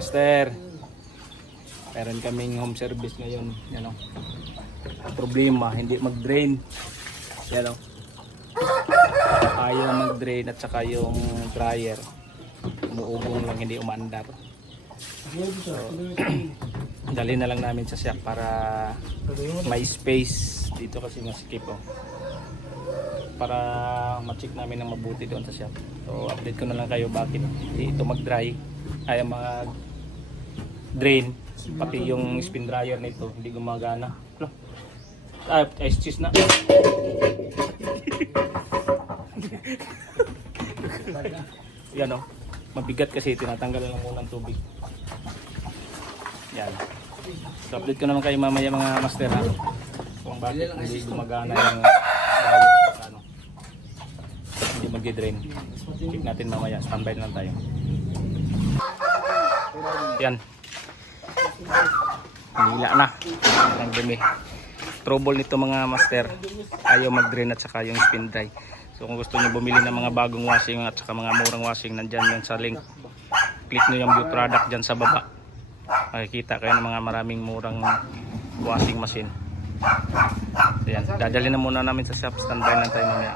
master. Meron kaming home service ngayon. Yan o. Problema, hindi mag-drain. Yan o. Ayaw mag-drain at saka yung dryer. Umuugong lang, hindi umandar. So, dali na lang namin sa shop para may space dito kasi masikip o. Para ma-check namin ng mabuti doon sa shop. So update ko na lang kayo bakit ito mag-dry ay mag-drain, pati yung spin dryer nito hindi gumagana. Ice cheese na. Yan o, mabigat kasi tinatanggal lang muna ng tubig. Yan. So update ko naman kayo mamaya mga master ha, kung bakit hindi gumagana yung dryer, hindi mag-drain. Check natin mamaya, standby lang tayo. Yan, nila na ang dumi. Trouble nito mga master, ayaw mag-drain at saka yung spin dry. So kung gusto niyo bumili ng mga bagong washing at saka mga murang washing, nandyan yan sa link. Click nyo yung view product dyan sa baba, makikita kayo ng mga maraming murang washing machine. So yan, dadali na muna namin sa shop, standby lang tayo mamaya.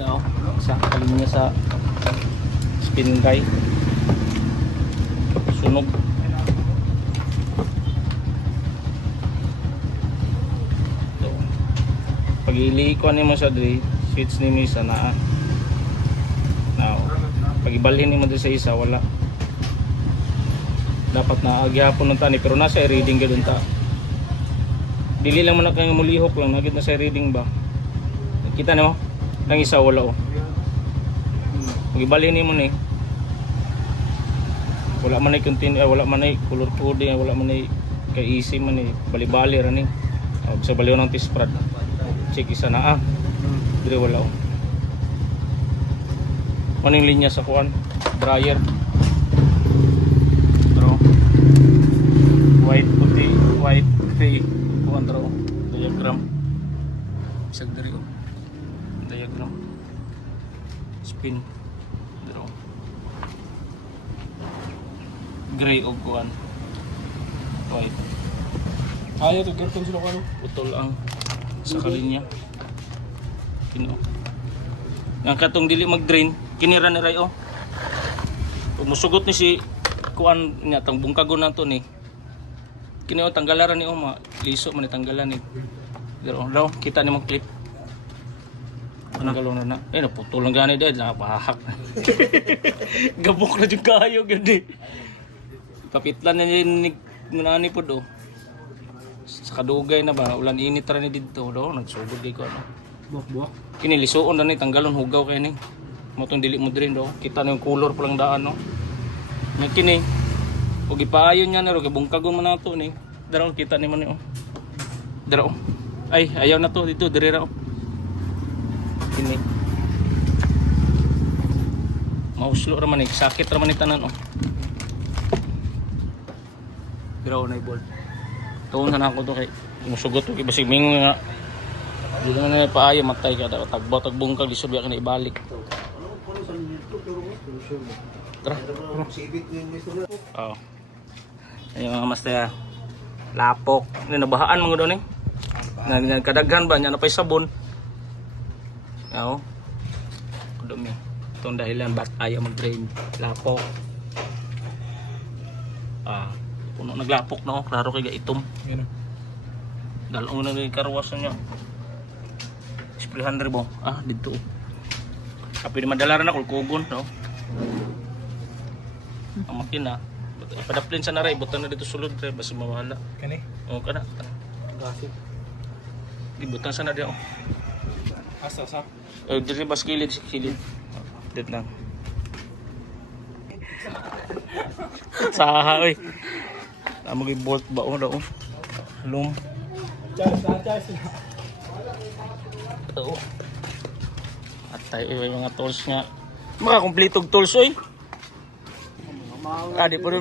Ito, isa kalinya sa spin dry, sunog. Ito, pag ilikuan mo sa dre, switch ni isa na now, pag ibalhin mo doon sa isa, wala. Dapat na agyapon ng tani, pero nasa reading ka doon ta. Dili lang mo na kayong mulihok lang, nagit na sa reading ba. Kita nyo, ang isa wala o. Pag ibalhin mo ni, wala man ay continue, wala man ay color coding, wala man ay kay easy man ay bali-bali ra ni. Sa baliw ng tisprad. Check isa na dire wala o. Maning linya sa kuan, dryer. Draw. White puti, white gray, kuan draw. Diagram. Isag diri o. Diagram. Spin. Draw. Gray o kuan. White. Ayaw to gerton sila kuan. Putol ang sa kalinya. Kino. Ang katong dili mag-drain, kinira ni Ray o. Umusugot ni si kuan niya tang bungkagon nato ni. Kini o tanggalaran ni o ma liso man ni tanggalan ni. Pero law kita ni mag clip. Ano galon na. Naputol lang gani dahil napahak. Gabok na jud kayo gani. Kapitlan na ni nani pod o. Sa kadugay na ba ulan init ra ni didto do nagsugod di ko ano. Buak. Kini lisuon na ni tanggalon hugaw kay ni. Motong dili mo drain do. Kita na yung color pa lang daan no. Nya kini og ipaayon nya na ro kay bungkagon man nato ni. Dara kita ni man ni o. Dara o. Ay ayaw na to dito dire ra o. Kini. Mauslo ra man ni sakit ra man ni tanan o. Dira o na ibol. Tuon na ako to kay musugot to kay basig mingon nga. Dili na paayo matay ka tagbaw tagbungkag lisod ya kana ibalik. Tara. Oh. Ayun mga master. Lapok. Ni nabahaan mga doon eh. Nagkadaghan ba nya na pay sabon. Yaw. Dumi. Itong dahilan ba't ayaw mag-drain. Lapok. Puno naglapok na o. Klaro kay itom. Dalong na yung karwasan niya. Isprihan rin mo. Dito. Kapag madalaran na kulkugon. No? Ang makina. Padaplin sa naray. Butan na dito sulod. Basta mawala. Kani? Oo ka na. Gasip. Ibutan sa na diyan. Asa? Dito ba skilid? Dito lang. Saha oy. Amo gi bolt ba o daw. Lum. Charge. Ito. Atay yung mga tools nga. Mga kompletong tools oy.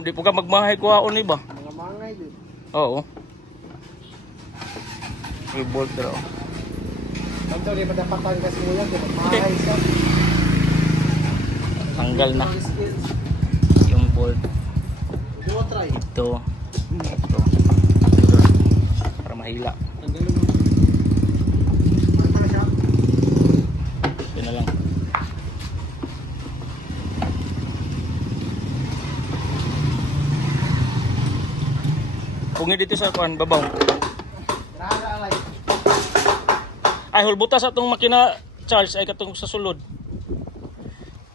Di po ka magmahay ko aon ba? Mga mangay din. Oo. May bolt daw. Tanto rin madapatan kasi mo yan, magmahay siya. Tanggal na. alay. Ito. Para mahila. Tanggalin mo. Mata siya. Yun na lang. Pungi dito sa kuan babaw. Grabe alay. Ay hulbuta sa tong makina Charles ay katong sa sulod.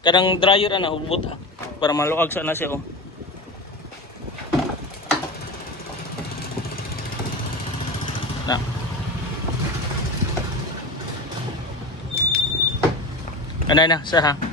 Kadang dryer ana hulbuta para maluag sa na siya oh. Na. Anay na sa ha.